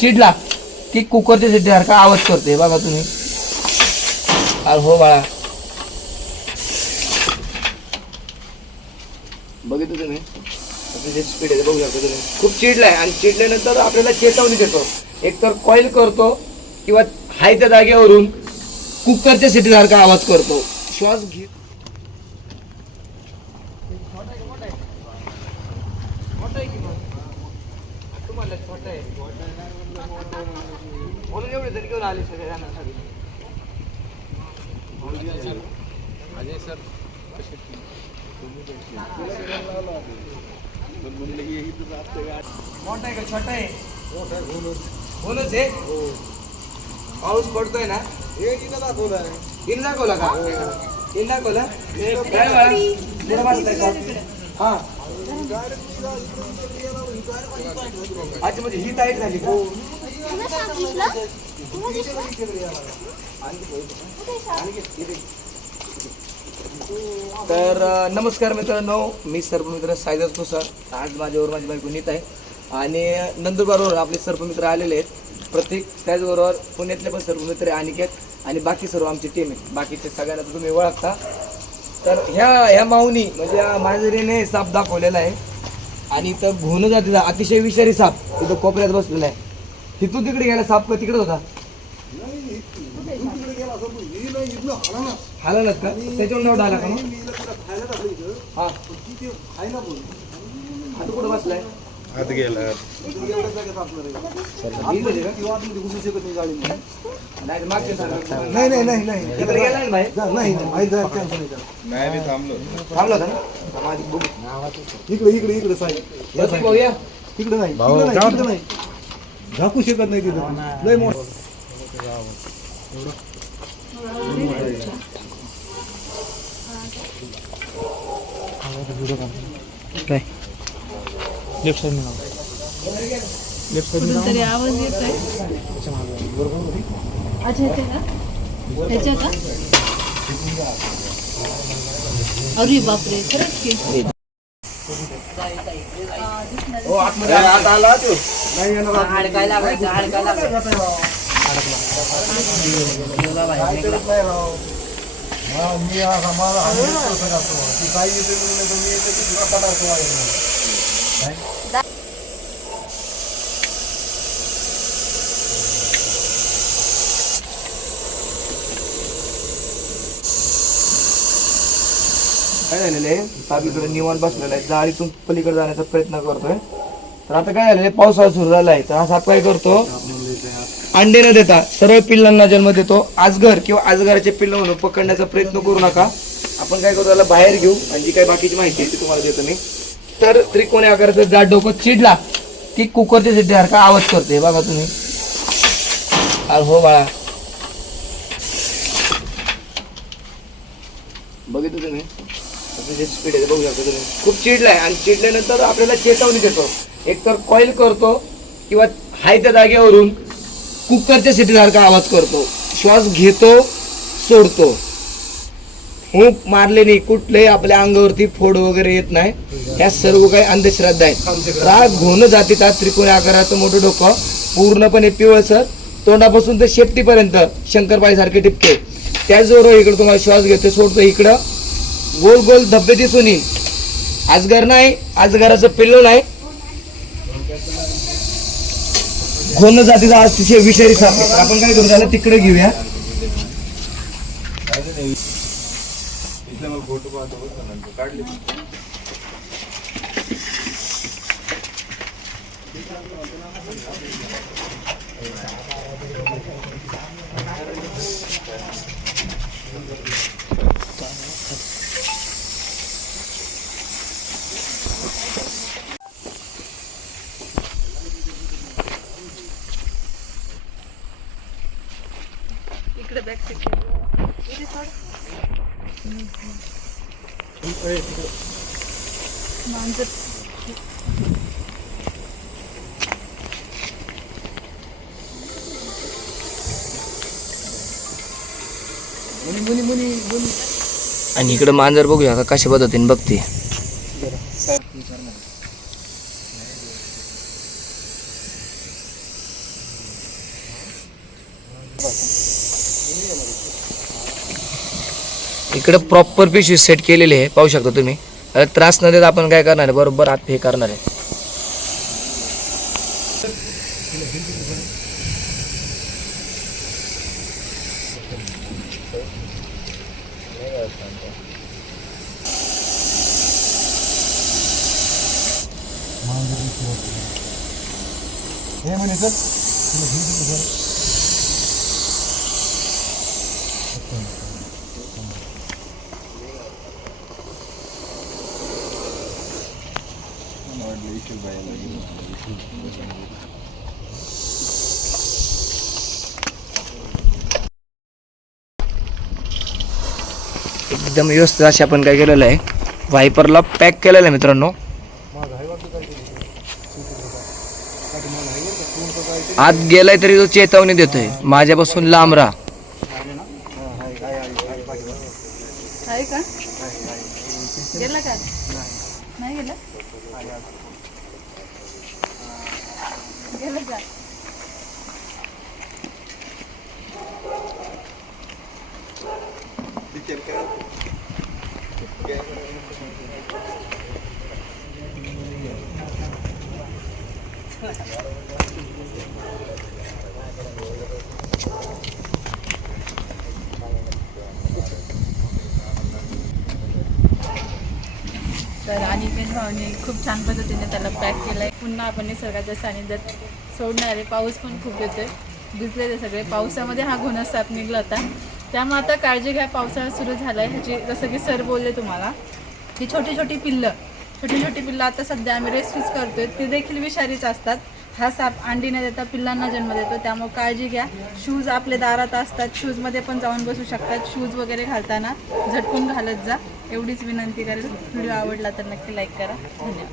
चिडला की कुकरच्या शिट्टीसारखा आवाज करते बघा तुम्ही. अरे हो बाळा. बघितलं तुम्ही? जे स्पीड आहे ते बघू शकता तुम्ही. खूप चिडलाय आणि चिडल्यानंतर आपल्याला चेतवणी देतो. एकतर कॉईल करतो किंवा हाय त्या जागेवरून कुकरच्या सिटीसारखा आवाज करतो. श्वास घे तुम्हाला छोटा आहे. म्हणून एवढे जण घेऊन आले सगळे जाण्यासाठी मोठा आहे का छोटा आहे? बोलच आहे? पाऊस पडतोय ना? तीन दाखवला का? तीन दाखवला? काय बाळा? पुढं बसलाय का? हा. अच्छा म्हणजे ही टाईट झाली का? तुला सांगितलं? तुला दिसलं? तर अ, नमस्कार मित्रांनो मी सर्पमित्र सायदर तुषार आज माझ्यावर माझी बायको नीत आहे. आणि नंदुरबारवर आपले सर्पमित्र आलेले आहेत. प्रत्येक त्याचबरोबर पुण्यातले पण सर्पमित्र आहे अनिकेत. आणि बाकी सर्व आमची टीम आहे बाकीचे सगळ्यांना तर तुम्ही ओळखता. तर ह्या ह्या माऊनी म्हणजे मांजरीने साप दाखवलेला आहे. आणि इथं घोण जातीचा अतिशय विषारी साप इथं कोपऱ्यात बसलेला आहे. तिथून तिकडे गेला साप का तिकडे होता? हालनच का? त्याच्यावर नव्हता आला का हा. कुठं बसलाय? आत गेला? नाही. नाही नाही. नाही नाही मी थांबलो. थांबला होता. इकडे इकडे इकडे साहेब बस भाऊ या. तिकडे नाही. तिकडे झाकू शकत नाही तिथं. लय मोठ. कुठून तरी आवाज येत आहे. अच्छा ह्याच्या का? अरे बापरे खरंच की. हो, आतमध्ये आत आला तो. नाही येणार हा, मी हा. मी कसं करतो? ती काही येते म्हणून मी येते की तुला आहे. काय झालेलं आहे? साप निवांत बसलेला आहे. जाळीतून पलीकडे जाण्याचा प्रयत्न करतोय. तर आता काय झालेलं आहे? पावसाळा सुरू झाला आहे. तर हा साप काय करतो? अंडे न देता सरळ पिल्लांना जन्म देतो. आजगर किंवा आजगराचे पिल्ल म्हणून पकडण्याचा प्रयत्न करू नका. आपण काय करू? त्याला बाहेर घेऊ. आणि जी काही बाकीची माहिती आहे ती तुम्हाला देतो मी. तर त्रिकोणी आकाराचं जाड डोकं चिडला की कुकरच्या सिटीसारखा आवाज करते बघा तुम्ही. अरे हो बाळा. बघितलं तुम्ही? जे स्पीड आहे ते बघू शकता तुम्ही. खूप चिडलाय आणि चिडल्यानंतर आपल्याला चेतवणी देतो. एकतर कॉईल करतो किंवा हाय त्या जागेवरून कुकरच्या सिटीसारखा आवाज करतो. श्वास घेतो सोडतो. हुंक मारल्याने कुठलेही आपल्या अंगावरती फोड वगैरे येत नाही. ह्या सर्व काही अंधश्रद्धा आहेत. राग घोण जातीचा त्रिकोणी आकाराचं मोठं डोकं पूर्णपणे पिवळसर तोंडापासून तर शेपटीपर्यंत शंकरपाळीसारखे टिपके. त्याचबरोबर इकडं तुम्हाला श्वास घेतो सोडतो इकडं. गोल गोल धब्बे दिसून येईल. आजगर नाही आजगराचं पिल्लू नाही. घोण जातीचा अतिशय विषारी साप आपण काय करू त्याला तिकडे घेऊया. इथले मला फोटो पाहतो बघ ना नंतर काढले. मांजर आणि इकडं मांजर बघूया का कशा पद्धतीने बघते. इकडे प्रॉपर पिशवी सेट केलेली आहे पाहू शकता तुम्ही. त्रास न देता आपण काय करणार आहे? बरोबर आत हे करणार आहे. हे म्हणे सर एकदम व्यवस्थित असे आपण काय केलेलं आहे. वायपरला पॅक केलेलं आहे मित्रांनो. आत गेलाय तरी तो चेतावणी देतोय. माझ्यापासून लांब राहा. गेला का? नाही गेला? गेला का तर अनिकेत भाऊने खूप छान पद्धतीने त्याला पॅक केलं आहे पुन्हा आपण निसर्गाच्या सानिध्यात सोडणार आहे. पाऊस पण खूप येतोय. भिजले ते सगळे. पावसामध्ये हा गुन्हा साप निघला होता. त्यामुळे आता काळजी घ्या. पावसाळा सुरू झाला आहे ह्याची जसं की सर बोलले तुम्हाला ही छोटी छोटी पिल्लं छोटी छोटी पिल्लं आता सध्या आम्ही रेस्क्यूज करतोय. ती देखील विषारीच असतात. हा साप अंडी न देता पिल्लांना जन्म देतो. त्यामुळे काळजी घ्या. शूज आपले दारात असतात. शूजमध्ये पण जाऊन बसू शकतात. शूज वगैरे घालताना झटकून घालत जा. एवढीच विनंती करेल. व्हिडिओ आवडला तर नक्की लाईक करा. धन्यवाद.